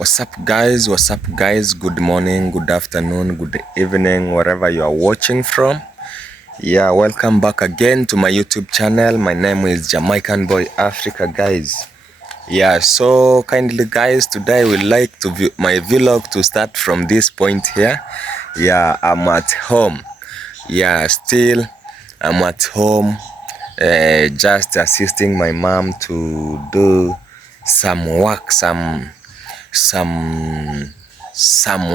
What's up guys, good morning, good afternoon, good evening, wherever you are watching from. Yeah, welcome back again to my YouTube channel. My name is Jamaican Boy Africa, guys. Yeah, so kindly guys, today I would like to view my vlog to start from this point here. Yeah, I'm at home. Yeah, still I'm at home, just assisting my mom to do some work, some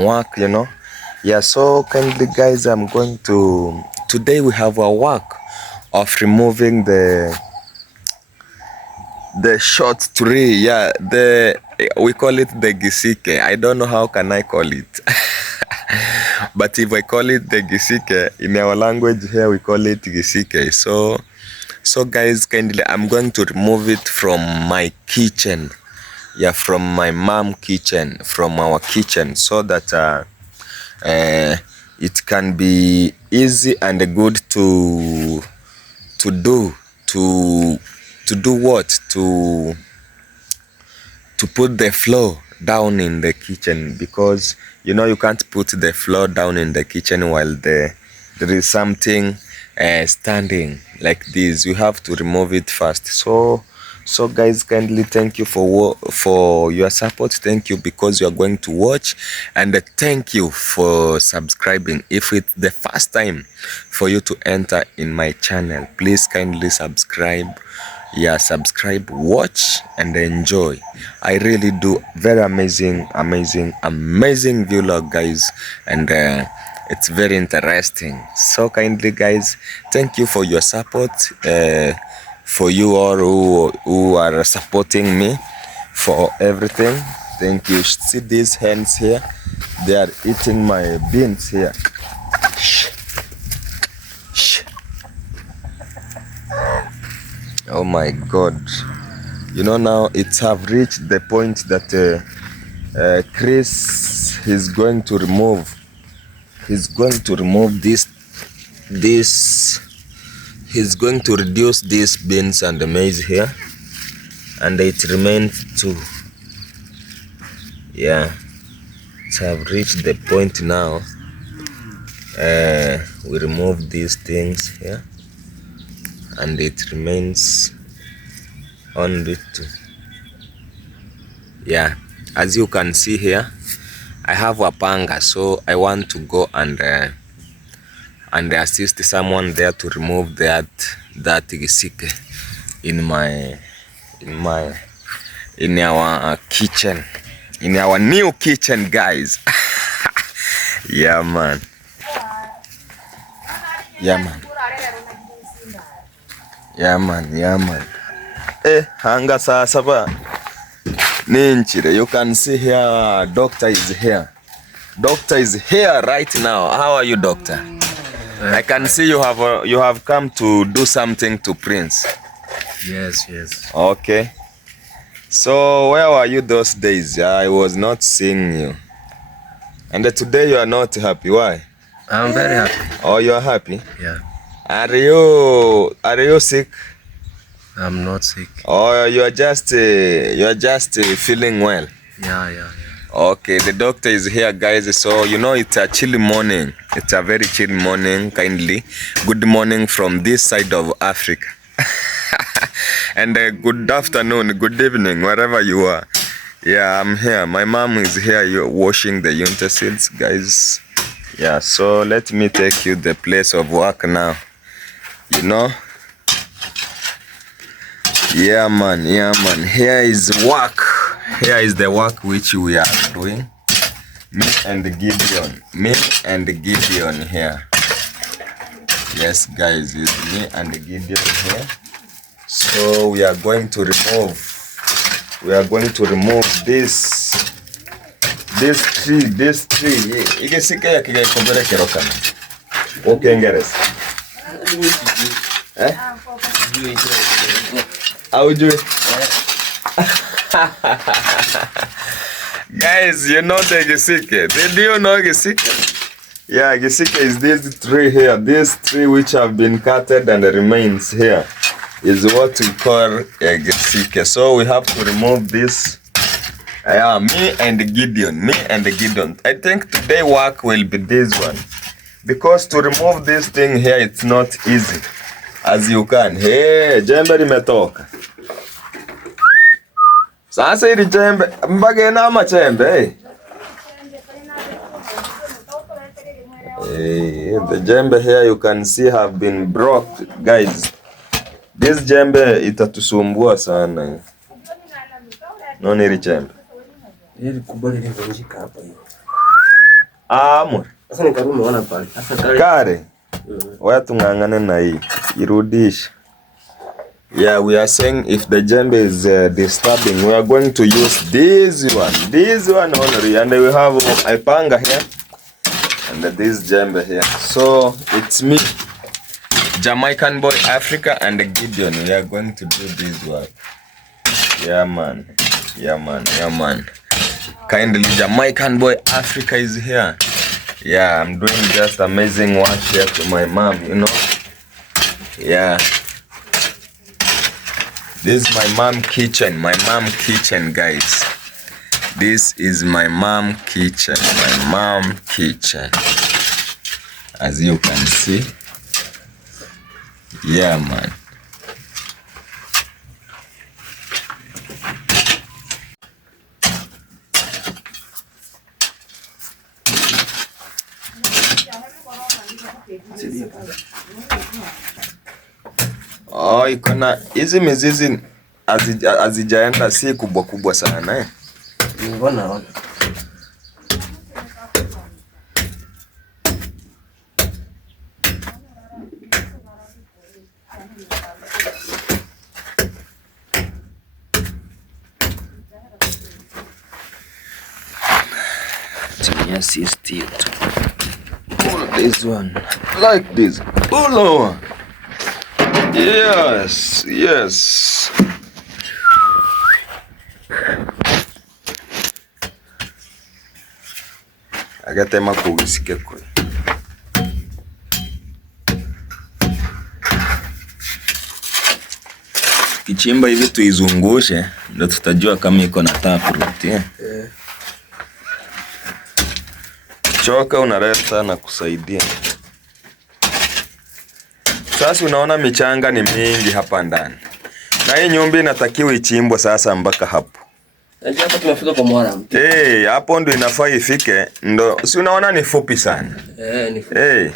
work, Yeah, so kindly guys, I'm going to today we have a work of removing the short tree. Yeah, the we call it the gisike. I don't know how can I call it. But if I call it the gisike, in our language here we call it gisike. So guys, kindly I'm going to remove it from my kitchen. Yeah, from my mom kitchen, from our kitchen, so that it can be easy and good to do to do what to put the floor down in the kitchen, because you can't put the floor down in the kitchen while there is something standing like this. You have to remove it first. So guys, kindly thank you for your support. Thank you because you are going to watch, and thank you for subscribing. If it's the first time for you to enter in my channel, please kindly subscribe. Yeah, subscribe, watch and enjoy. I really do very amazing vlog, guys, and it's very interesting. So kindly guys, thank you for your support, for you all who are supporting me for everything. Thank you. See these hens here, they are eating my beans here. Oh my god, now it's have reached the point that Chris is going to remove this he's going to reduce these beans and the maize here, and it remains two. Yeah, it's have reached the point now. We remove these things here, and it remains only two. Yeah, as you can see here, I have a panga, so I want to go and assist someone there to remove that gisike in our kitchen, in our new kitchen, guys. Yeah man, hanga sasa ba ninchire. You can see here, doctor is here right now. How are you, doctor? I can see you have come to do something to Prince. Yes. Okay, so where were you those days? I was not seeing you, and today you are not happy. Why? I'm very happy. Oh, you are happy? Yeah. Are you sick? I'm not sick. Oh, you are just feeling well. Yeah. Okay, the doctor is here, guys. So it's a chilly morning. It's a very chilly morning. Kindly good morning from this side of Africa. And good afternoon, good evening, wherever you are. Yeah, I'm here. My mom is here. You're washing the utensils, guys. Yeah, so let me take you the place of work now. Yeah man, here is work. Here is the work which we are doing. Me and Gideon here. Yes guys, it's me and Gideon here. So we are going to remove this tree. Igesika ya kigaikombere kerokana. Okay, ngeres. Aujui. Guys, you know the gisike. Do you know gisike? Yeah, gisike is this tree here. This tree which have been cutted and remains here is what we call a gisike. So we have to remove this Yeah, me and Gideon. I think today work will be this one. Because to remove this thing here, it's not easy. As you can. Hey, jembe limetoka. Sasa hili jembe, mbage na machembe, hey. Hey, the jembe here you can see have been broke, guys. This jembe itatusumbua sana. Noni hili jembe. Hili kubwa lilivunjika hapa hiyo. Amor. Sasa nikarume wana pale. Sasa kare. Wewe tungangane na hii. Irudisha. Yeah, we are saying if the jembe is disturbing, we are going to use this one only, and we have a panga here and this jembe here. So it's me, Jamaican boy Africa, and Gideon. We are going to do this work. Yeah man. Kindly, Jamaican boy Africa is here. Yeah, I'm doing just amazing work here to my mom, you know. Yeah. This is my mom kitchen, guys. This is my mom kitchen, as you can see. Yeah, man. Oh, ikona hizi mizizi hazijaenda, si kubwa sana eh. Mbona? Assist you to pull this one like this. Pull over. Yes. Agatema kuwisike kwe. Kichimba hivi tuizungushe ndio tutajua kama iko na taproot. Choka unaleta na kusaidia. Sasa unaona michanga ni mingi hapa ndani. Na hii nyumba inatakiwa ichimbwe sasa mpaka hapo. Hapa tumefika kwa mwara. Hapo ndo inafaa ifike. Ndo si unaona ni fupi sana. Ni fupi.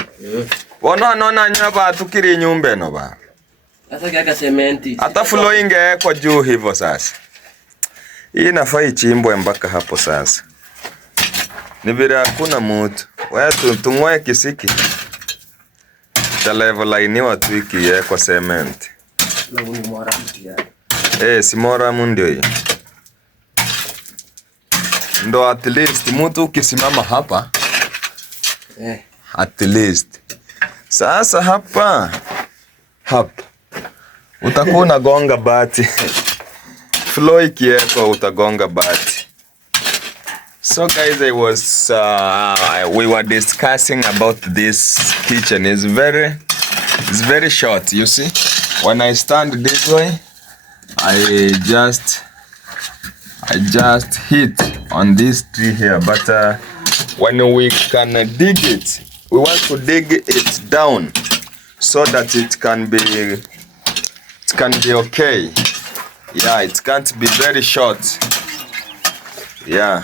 Wanaona nyumba tukiri nyumba no ba. Sasa kaka sementi. Hata floor ingewekwa juu hivyo sasa. Hii inafaa ichimbwe mpaka hapo sasa. Ni vile hakuna mtu. Wewe tung'oe kisiki. Cha level line watu wiki kwa cement. Na ni mwara mpya. Si mwara ndio hii. Ndo at least mtu ukisimama hapa. At least. Sasa hapa utakuwa unagonga bati. Floor ikiwekwa utagonga bati. So guys, we were discussing about this kitchen. It's very short, you see. When I stand this way, I just hit on this tree here. But when we can dig it, we want to dig it down so that it can be okay. Yeah, it can't be very short. Yeah.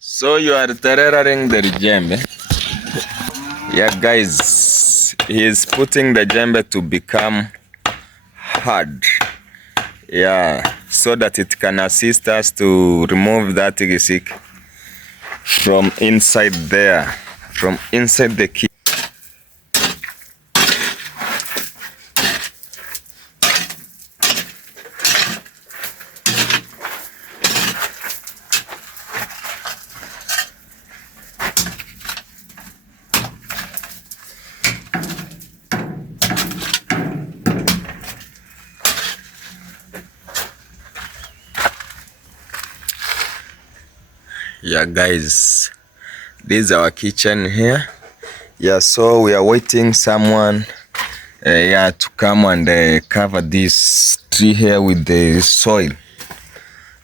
So you are terroring the jembe. Yeah guys, he is putting the jembe to become hard. Yeah, so that it can assist us to remove that gisik from inside there, from inside the key. Yeah, guys, this is our kitchen here. Yeah, so we are waiting someone to come and cover this tree here with the soil.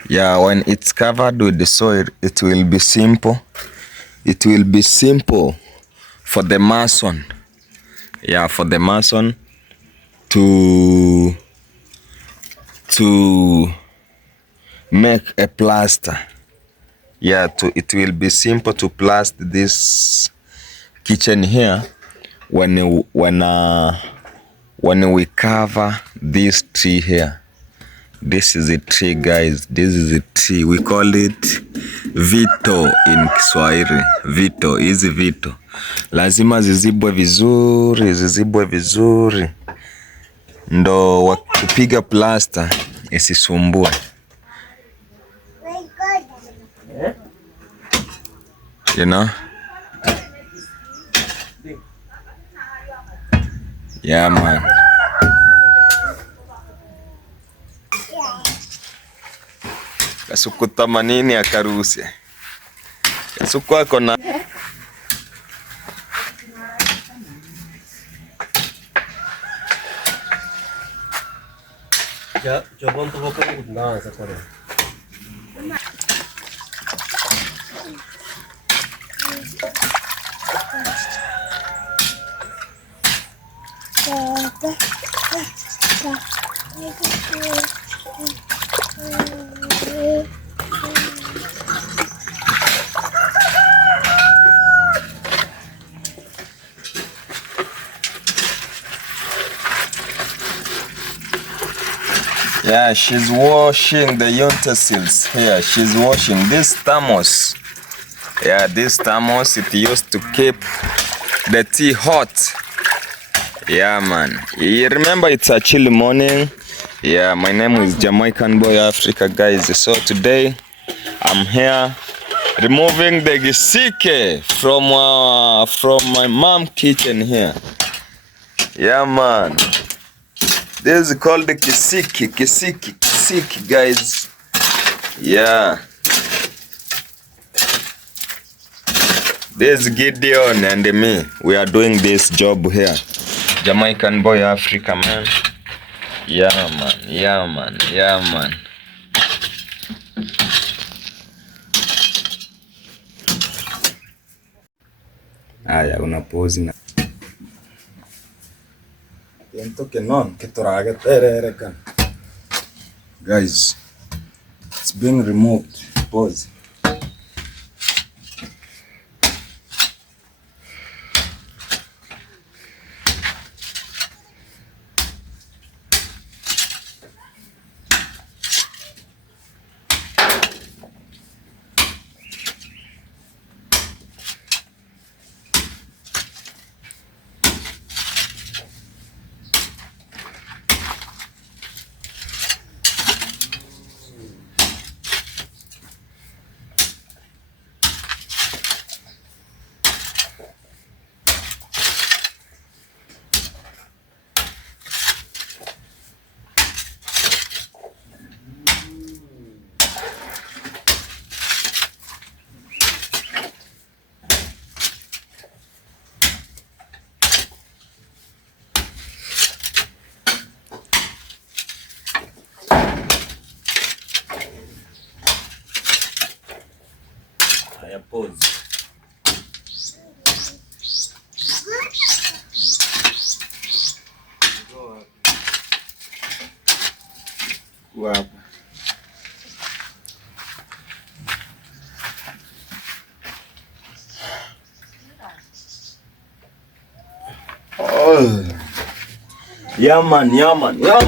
Yeah, when it's covered with the soil, it will be simple. It will be simple for the mason. Yeah, for the mason to make a plaster. Yeah, it will be simple to plaster this kitchen here when we cover this tree here. This is a tree, guys. This is a tree. We call it vito in Kiswahili. Vito, hizi vito lazima zizibwe vizuri ndo wakupiga plaster isisumbue. You know? Yeah, man. Kasuku tamanini ya karusi. Kasuku ako na 저번 또 먹고 나와서 그래. Yeah, she's washing the utensils here. She's washing this thermos. Yeah, this thermos, it used to keep the tea hot. Yeah, man. You remember it's a chilly morning. Yeah, my name is Jamaican Boy Africa, guys. So today I'm here removing the gisike from my mom kitchen here. Yeah, man. This is called the kisiki, guys. Yeah. This is Gideon and me. We are doing this job here. Jamaican Boy Africa, man. Yeah, man. Yeah, man. Yeah, man. Aya, una pose na. Guys, it's being removed. Pause. Pause. Wow. Oh. Yeah, man. Let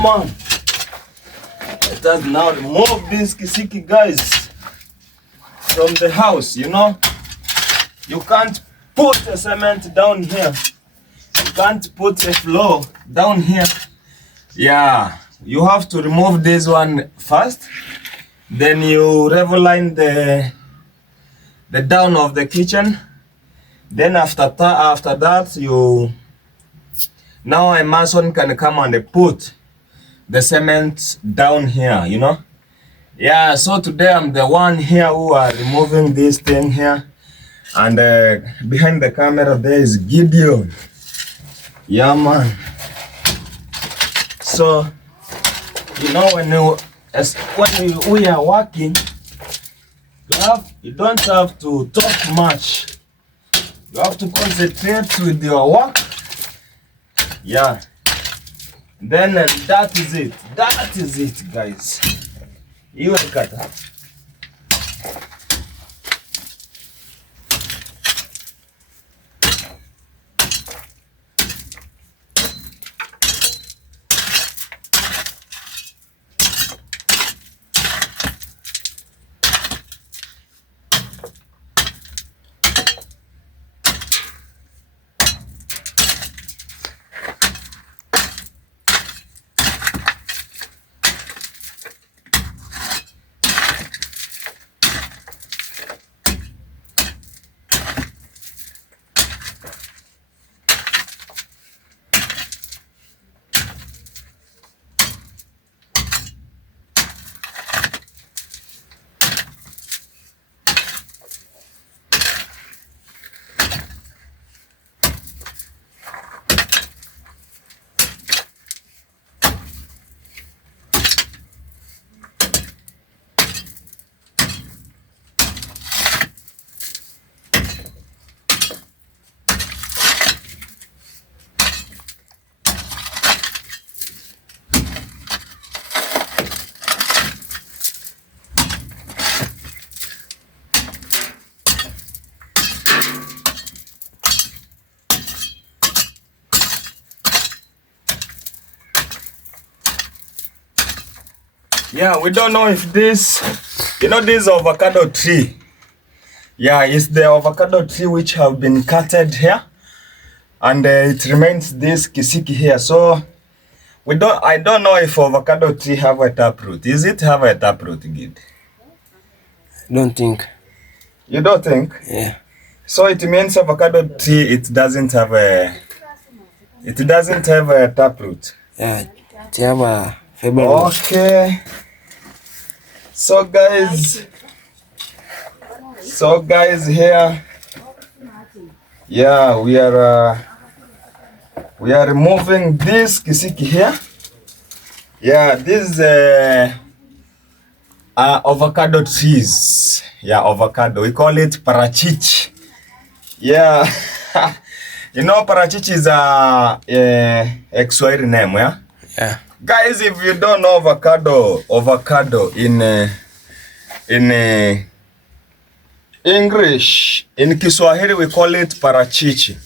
us now remove this kisiki, guys, from the house. You know, you can't put a cement down here. You can't put a floor down here. Yeah, you have to remove this one first. Then you level line the down of the kitchen. Then after that, you now a mason can come and put the cement down here. You know. Yeah, so today I'm the one here who are removing this thing here. And behind the camera there is Gideon. Yeah, man. So, you know, we are working, you don't have to talk much. You have to concentrate with your work. Yeah. Then that is it. That is it, guys. You will cut up. Yeah, we don't know if this, this avocado tree. Yeah, it's the avocado tree which have been cutted here. And it remains this kisiki here. So, I don't know if avocado tree have a taproot. Is it have a taproot, Gid? I don't think. You don't think? Yeah. So it means avocado tree, it doesn't have a taproot. Yeah, it have a fiber. Okay. So guys here, yeah, we are removing this kisiki here. Yeah, this is avocado trees. Yeah, avocado. We call it parachichi. Yeah. Parachichi is a Swahili name, yeah? Yeah. Guys, if you don't know avocado in English, in Kiswahili we call it parachichi.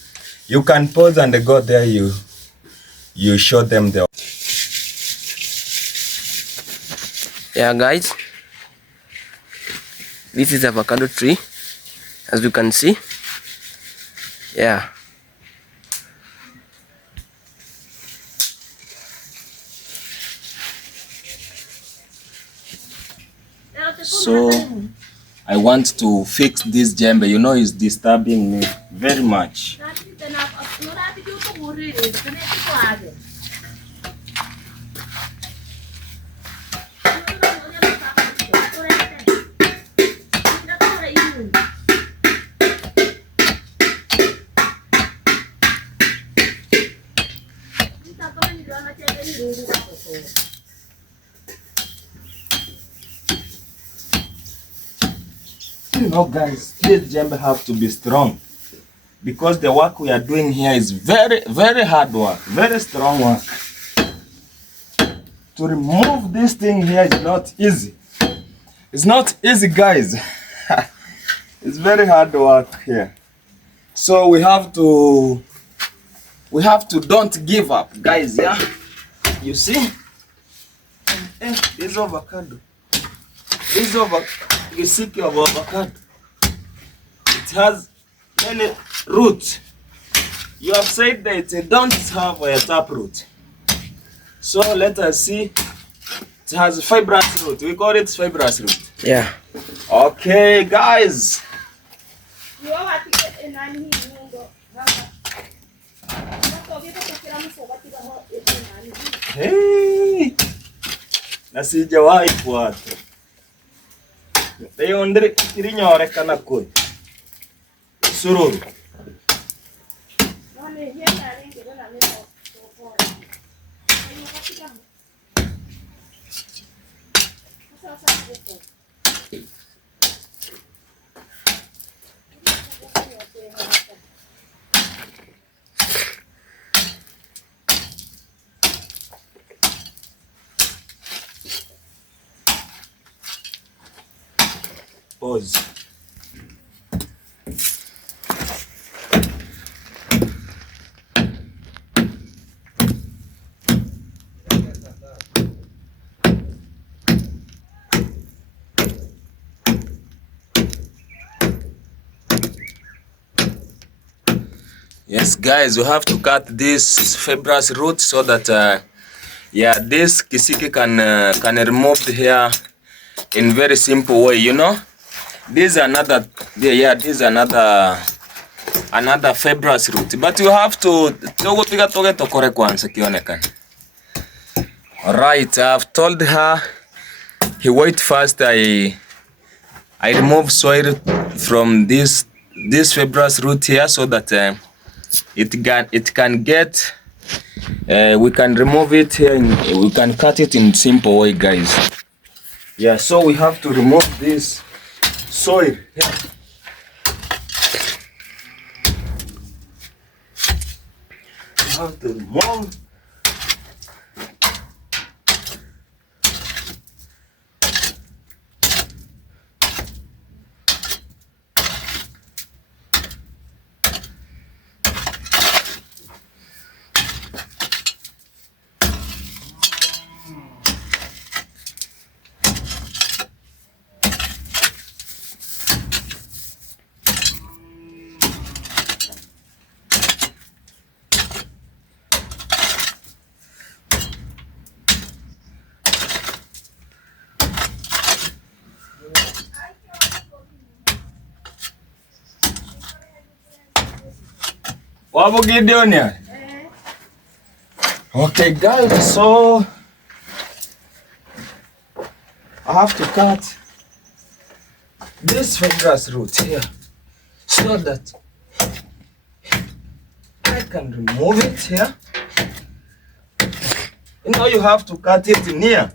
You can pause and go there, you show them the. Yeah, guys, this is avocado tree, as you can see. Yeah. So I want to fix this jembe. It's disturbing me very much. Guys, this jembe have to be strong because the work we are doing here is very, very hard work, very strong work. To remove this thing here is not easy. It's not easy, guys. It's very hard work here. So we have to don't give up, guys. Yeah, you see, this avocado, kisiki of avocado. It has many roots. You have said that it don't have a taproot. So let us see. It has fibrous root. We call it fibrous root. Yeah. Okay, guys. Hey. Na sijawahi fuata. ondre kirinyore kana koi. Sururu. Pause. Yes guys, we have to cut this fibrous root so that this kisiki can remove the hair in very simple way, you know. This is another another fibrous root, but you have to tokore kwanza kionekana. Alright, I've told her he wait first I remove soil from this fibrous root here so that it can get we can remove it here we can cut it in simple way, guys. Yeah, so we have to remove this soil here. We have to remove Wabo Gideon here. Okay guys, so I have to cut this fibrous root here so that I can remove it here. You know, you have to cut it near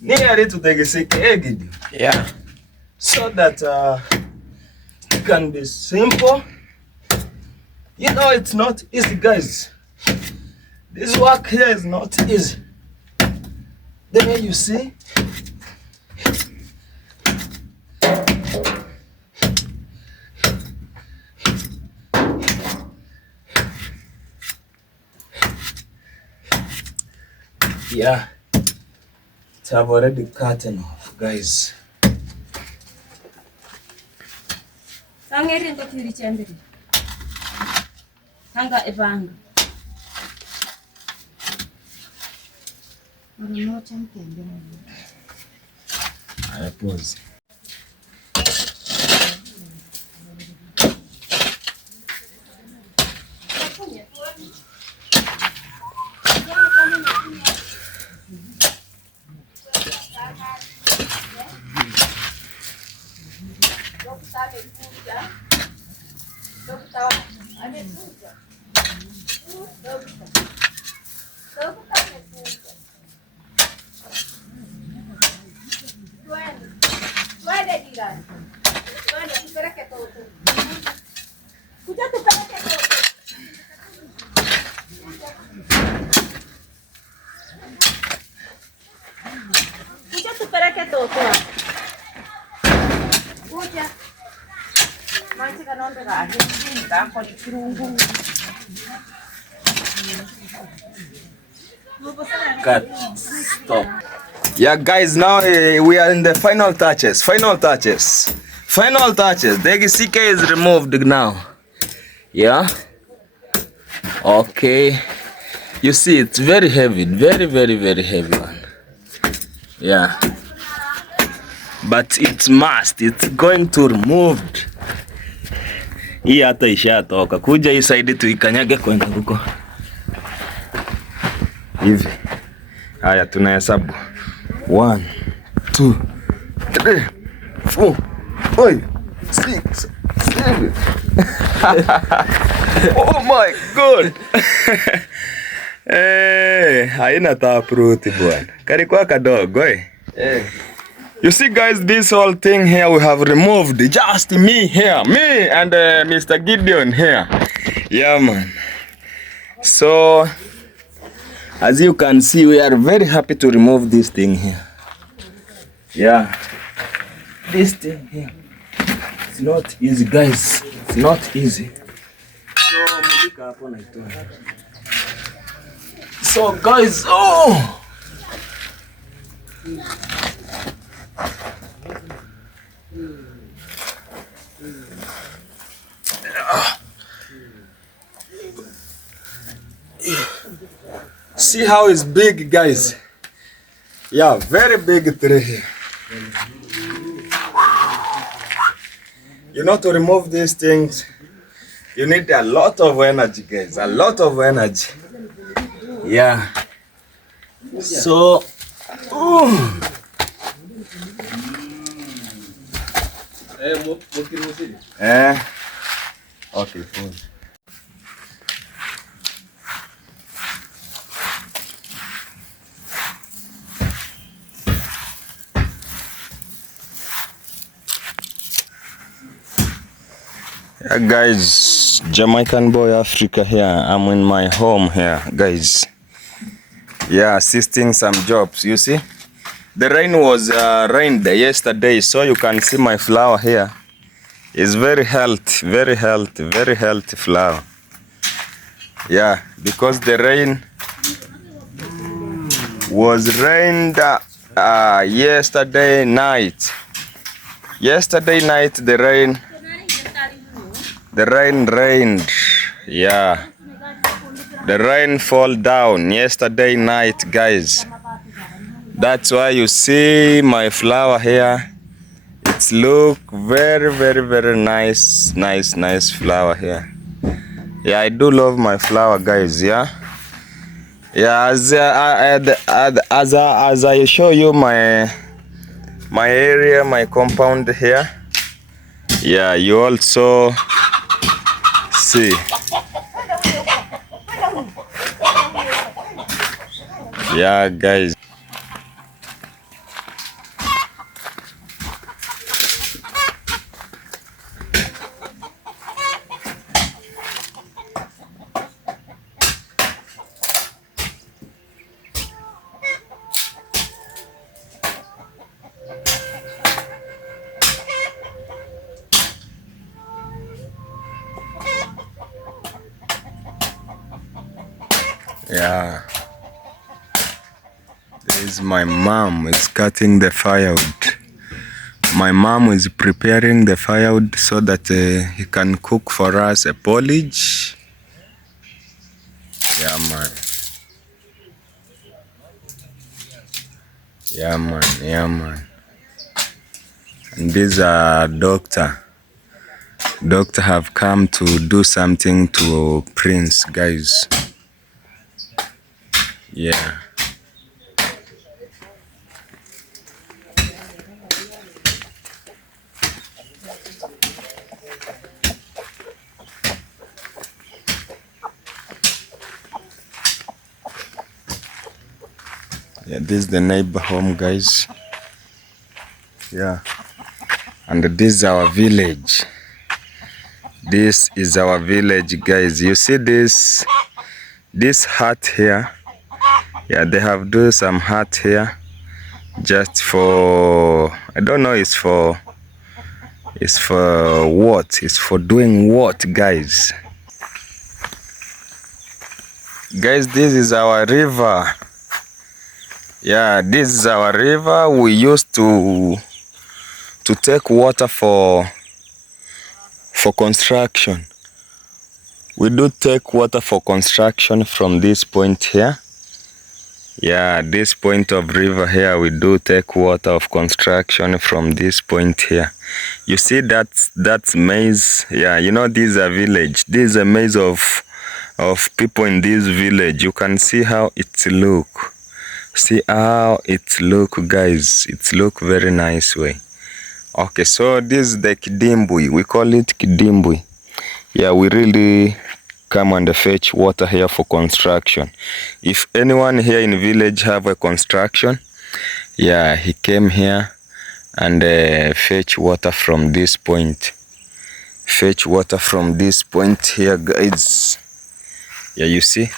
it to the egg. Yeah. So that it can be simple. You know, it's not easy, guys. This work here is not easy. The way you see. Yeah, I've already cut off, guys. Hanga evanga. I pause. Cut. Stop. Yeah, guys, now we are in the final touches. The CK is removed now. Yeah. Okay. You see, it's very heavy. Very heavy one. Yeah. But it's going to remove. Hii hata ishatoka. Kuja hii side tuikanyage kwenda huko. Hivi. Haya tunahesabu. 1 2 3 4, 5, 6, 7. Oh my God. Haina taproot bwana. Kalikuwa kadogo eh. You see guys, this whole thing here we have removed. Just me here. Me and Mr. Gideon here. Yeah man. So as you can see, we are very happy to remove this thing here. Yeah. This thing here. It's not easy guys. It's not easy. So guys, oh! See how it's big guys. Yeah, very big tree here. You know, to remove these things, you need a lot of energy guys, a lot of energy. Yeah. So, okay, cool. Yeah, guys, Jamaican Boy Africa here. I'm in my home here, guys. Yeah, assisting some jobs. You see, the rain was rained yesterday, so you can see my flower here. It's very healthy, very healthy, very healthy flower. Yeah, because the rain was rained yesterday night. Yesterday night the rain rained. Yeah, the rain fall down yesterday night, guys. That's why you see my flower here. It's look very, very, very nice, nice flower here. Yeah, I do love my flower, guys. Yeah, yeah. As I show you my area, my compound here. Yeah, you also see. Yeah, guys. Yeah, this is my mom is cutting the firewood. My mom is preparing the firewood so that he can cook for us a porridge. Yeah man. Yeah man, yeah man. And this doctor have come to do something to Prince, guys. Yeah. Yeah, this is the neighbor home, guys. Yeah. And this is our village. This is our village, guys. You see this hut here? Yeah, they have do some hut here just for, I don't know, it's for what? It's for doing what, guys? Guys, this is our river. Yeah, this is our river. We used to take water for construction. We do take water for construction from this point here. Yeah, this point of river here, we do take water of construction from this point here. You see that's maize. Yeah, you know, this is a village. This is a maze of people in this village. You can see how it look. See how it look, guys. It look very nice way. Okay, so this is the kidimbwi. We call it kidimbwi. Yeah, we really come and fetch water here for construction. If anyone here in village have a construction, yeah, he came here and fetch water from this point. Fetch water from this point here, guys. Yeah, you see.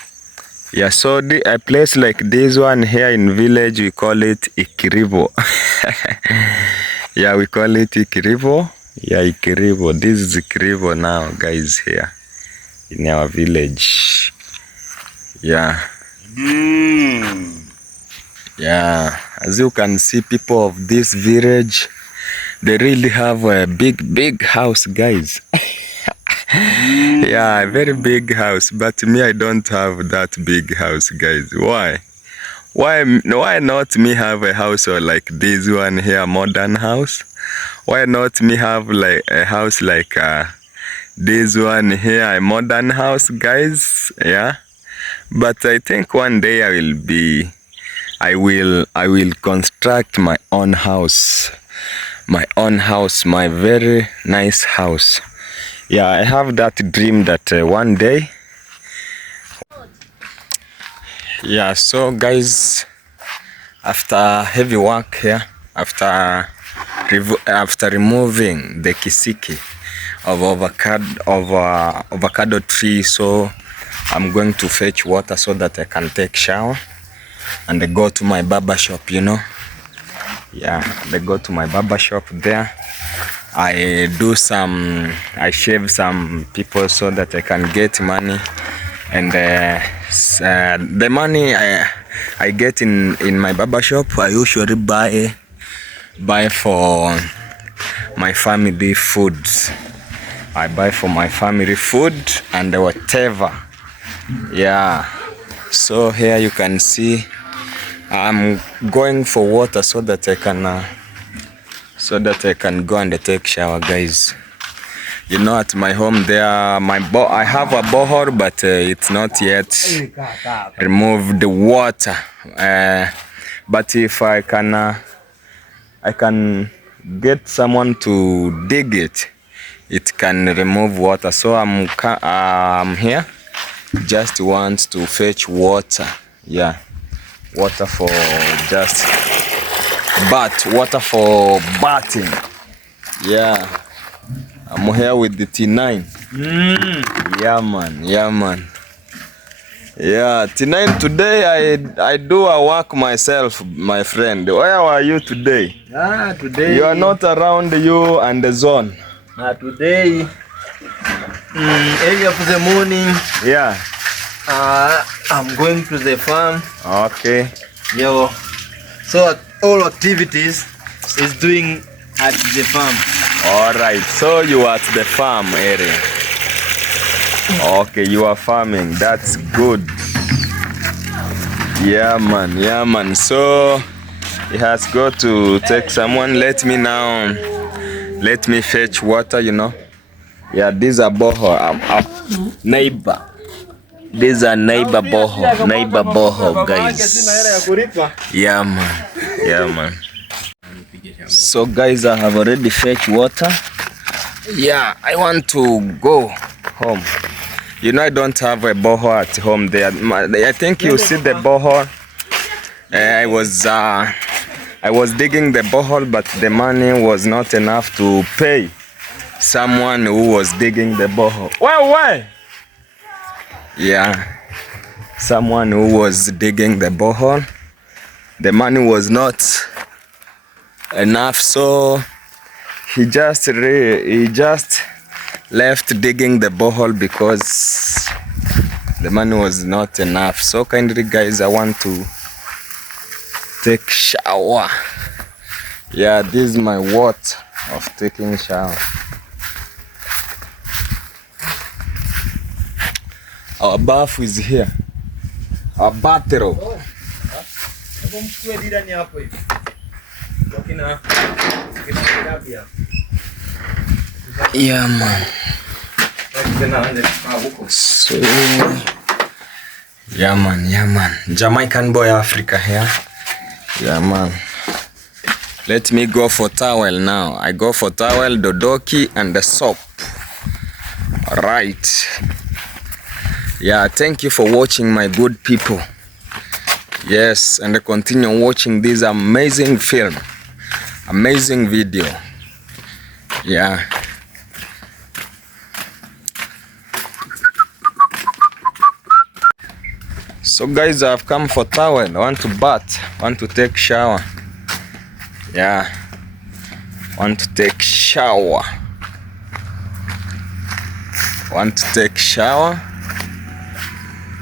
Yeah, so a place like this one here in village, we call it Ikirivo. Yeah, we call it Ikirivo. Yeah, Ikirivo. This is Ikirivo now, guys, here in our village. Yeah. Yeah, as you can see, people of this village, they really have a big house, guys. Yeah, a very big house, but me, I don't have that big house, guys. Why not me have a house or like this one here, modern house? Why not me have like a house like this one here, a modern house, guys? Yeah, but I think one day I will construct my own house, my very nice house. Yeah, I have that dream that one day. Yeah, so guys, after heavy work here, after removing the kisiki of avocado tree, so I'm going to fetch water so that I can take shower and go to my barber shop, you know. Yeah, they go to my barber shop there. I shave some people so that I can get money, and the money I get in my barber shop, I usually buy for my family food. I buy for my family food and whatever. Yeah, so here you can see I'm going for water so that I can go and take shower, guys. You know, at my home there, I have a borehole, but it's not yet removed the water. But if I can get someone to dig it, it can remove water. So I'm here, just want to fetch water. Yeah, water for just water for bathing. Yeah, I'm here with the T9. Yeah, man. Yeah, T9, today I do a work myself, my friend. Where are you today? Today you are not around you and the zone. Today early of the morning. Yeah. I'm going to the farm. Okay. Yo, so all activities is doing at the farm. All right, so you are at the farm area. Okay, you are farming. That's good. Yeah, man. So he has got to take someone. Let me fetch water, you know. Yeah, these are borehole. Neighbor. These are neighbor borehole, guys. Yeah, man. So guys, I have already fetched water. Yeah, I want to go home. You know, I don't have a borehole at home there. I think you see the borehole. I was digging the borehole, but the money was not enough to pay someone who was digging the borehole. Why? Yeah, someone who was digging the borehole. The money was not enough, so he just left digging the borehole because the money was not enough. So kindly, guys, I want to take shower. Yeah, this is my water of taking shower. Our bath is here. Our bathroom. Yeah, man. So, yeah, man. Jamaican boy Africa here. Yeah, man. Let me go for towel now. I go for towel, dodoki, and the soap. Alright. Yeah, thank you for watching, my good people. Yes, and continue watching this amazing film. Amazing video. Yeah. So guys, I've come for towel. I want to bath. Want to take shower. Yeah. Want to take shower. Want to take shower.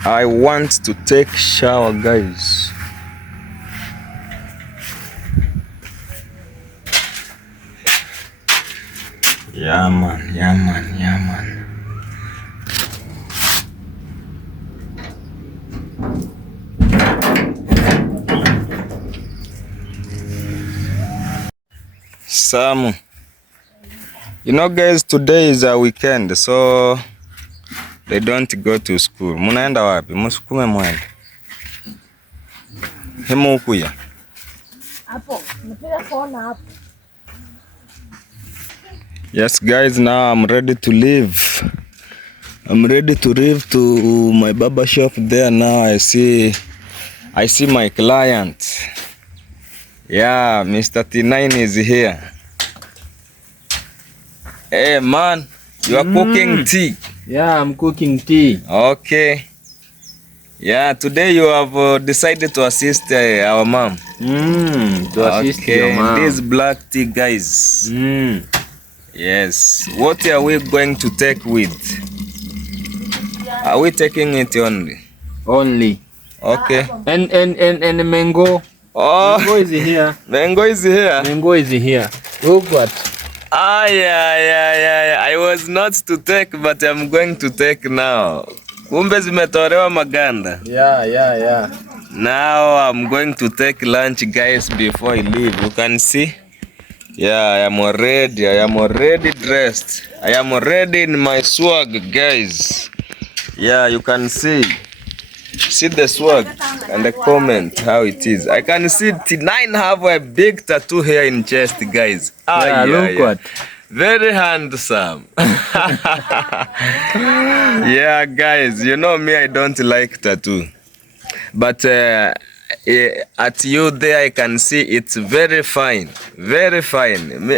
I want to take shower, guys. Yeah man, yeah man, yeah man. Samu. You know guys, today is a weekend, so they don't go to school. Munaenda wapi? Musukume mwende. Hemu ukuya. Hapo, nipiga kona hapo. Yes guys, now I'm ready to leave. I'm ready to leave to my barber shop there now. I see my client. Yeah, Mr. T9 is here. Hey man, you are cooking tea. Yeah, I'm cooking tea. Okay. Yeah, today you have decided to assist our mom. To assist your mom. This black tea, guys. Yes. What are we going to take with? Are we taking it only? Only. Okay. And mango. Oh, Mango is here. mango is here. Mango is here. Look what. Yeah. I was not to take, but I'm going to take now. Kumbe zimetolewa maganda. Yeah. Now I'm going to take lunch, guys, before I leave. You can see. Yeah, I am already dressed. I am already in my swag, guys. Yeah, you can see. See the swag and the comment how it is. I can see T9 have a big tattoo here in chest, guys. Look what. Very handsome. Yeah, guys, you know me, I don't like tattoo. But at you there, I can see it's very fine. Very fine.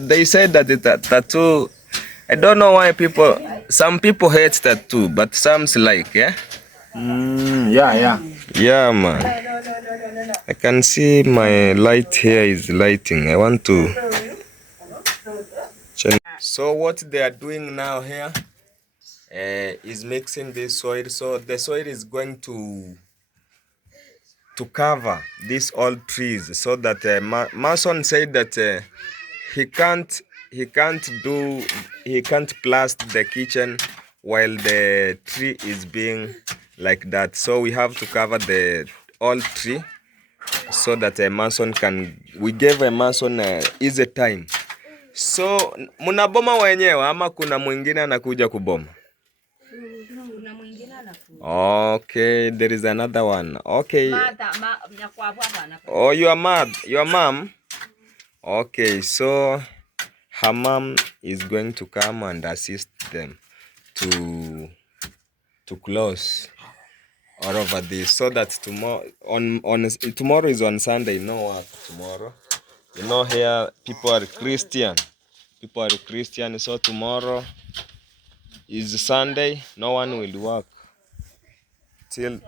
They said that the tattoo, I don't know why some people hate tattoo, but some like, yeah? Yeah. Yeah, man. I can see my light here is lighting. I want to change. So what they are doing now here is mixing this soil. So the soil is going to cover these old trees, so that Mason said that he can't plaster the kitchen while the tree is being like that. So we have to cover the old tree so that a mason can, we gave a mason easy time. So munaboma wenyewe ama kuna mwingine anakuja kuboma? Okay, there is another one. Okay. Oh, your mom? Okay, so her mom is going to come and assist them to close all over this, so that tomorrow tomorrow is on Sunday, no work tomorrow. You know, here people are Christian, so tomorrow is Sunday, no one will work till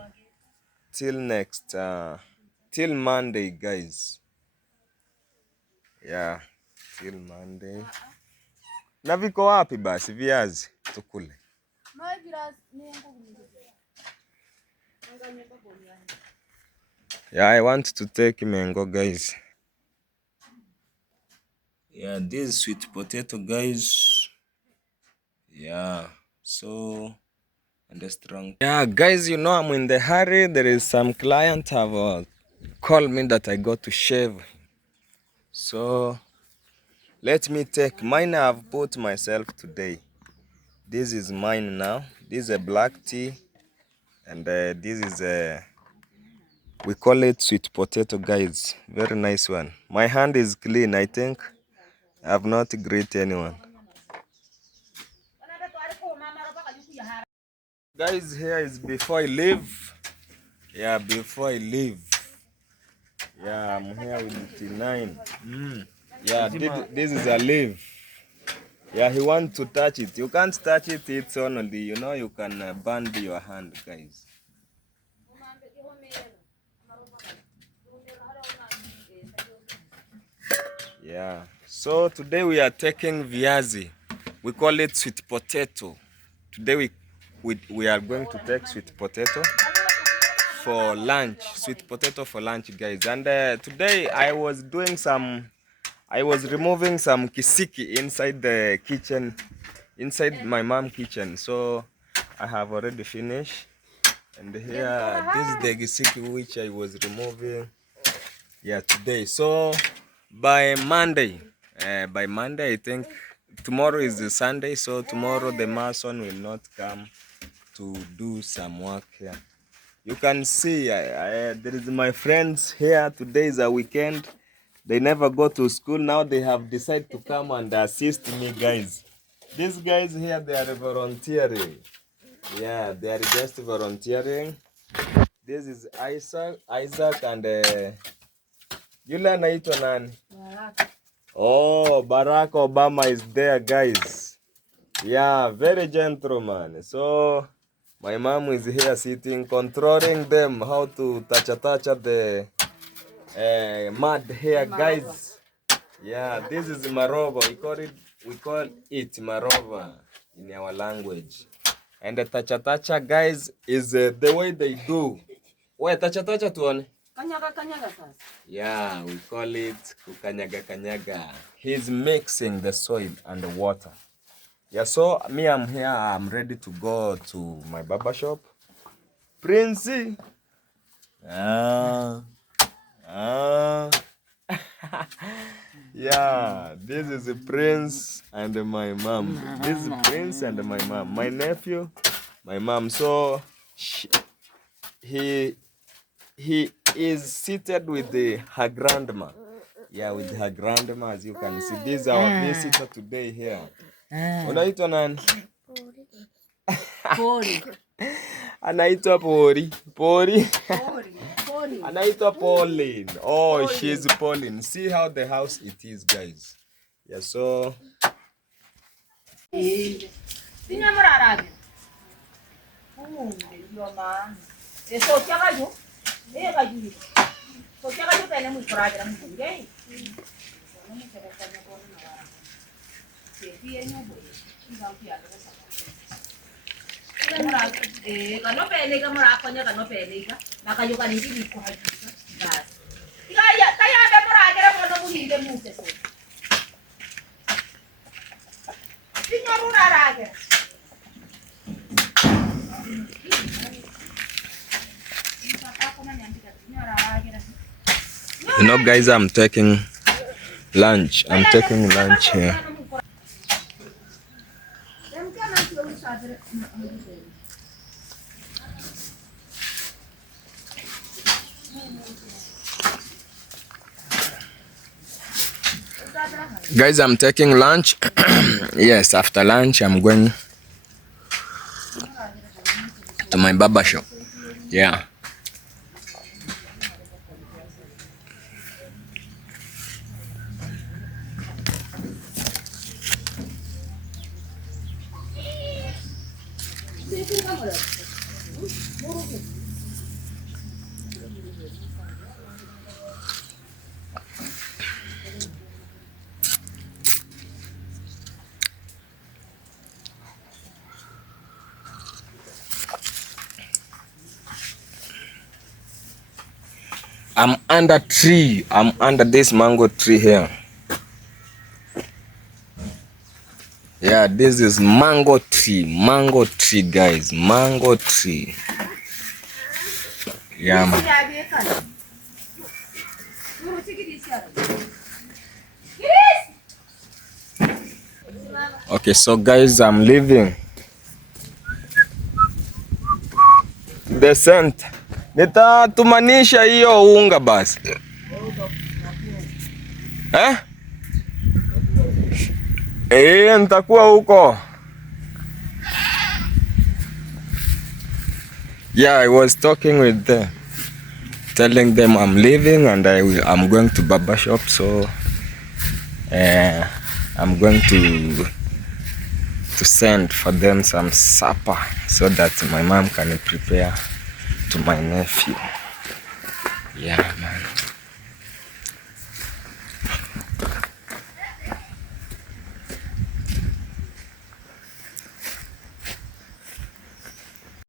next till Monday, guys. Yeah, till Monday. Na viko wapi basi viazi tukule? Yeah, I want to take mango, guys. Yeah, this sweet potato, guys. Yeah, so and the strong. Yeah, guys, you know I'm in the hurry. There is some client have called me that I got to shave. So let me take mine. I've bought myself today. This is mine now. This is a black tea, and this is a We call it sweet potato, guys. Very nice one. My hand is clean, I think. I have not greeted anyone. Guys, here is before I leave. Yeah, before I leave. Yeah, I'm here with T9. Yeah, this is a leaf. Yeah, he wants to touch it. You can't touch it, it's only, you know, you can burn your hand, guys. Yeah, so today we are taking viazi. We call it sweet potato. Today we are going to take sweet potato for lunch. Sweet potato for lunch, guys. And today I was removing some kisiki inside the kitchen, inside my mom's kitchen. So I have already finished. And here, this is the kisiki which I was removing. Yeah, today. So by Monday, I think tomorrow is the Sunday. So tomorrow the mason will not come to do some work here. You can see there is my friends here. Today is a weekend. They never go to school. Now they have decided to come and assist me, guys. These guys here, they are volunteering. Yeah, they are just volunteering. This is Isaac and yule anaitwa nani? Oh, Barack Obama is there, guys. Yeah, very gentleman. So my mom is here sitting, controlling them how to touch the mud here, guys. Yeah, this is marova. We call it marova in our language. And the tacha guys is the way they do. Wait, tacha tuone. Kanyaga sasa. Yeah, we call it kukanyaga. He's mixing the soil and the water. Yeah, so me, I'm here. I'm ready to go to my barber shop. Princey. Yeah, this is the Prince and my mom. This is Prince and my mom. My nephew, my mom. So he is seated with her grandma. Yeah, with her grandma, as you can see. This is our visitor today here. Unaitwa nani? Pori. Anaitwa Pori. Pori. Anaitwa Pauline. Oh, she's Pauline. See how the house it is, guys. Yeah, so you know, guys, I'm taking lunch. I'm taking lunch here. Guys, I'm taking lunch. Yes, after lunch, I'm going to my barber shop. Yeah. I'm under tree. I'm under this mango tree here. Yeah, this is mango tree. Mango tree, guys. Mango tree. Yeah, man. Okay, so guys, I'm leaving. The scent. Nitatumanisha hiyo unga basi. Nitakuwa huko. Yeah, I was talking with them, telling them I'm leaving and I'm going to barber shop, so I'm going to send for them some supper so that my mom can prepare to my nephew. Yeah, man.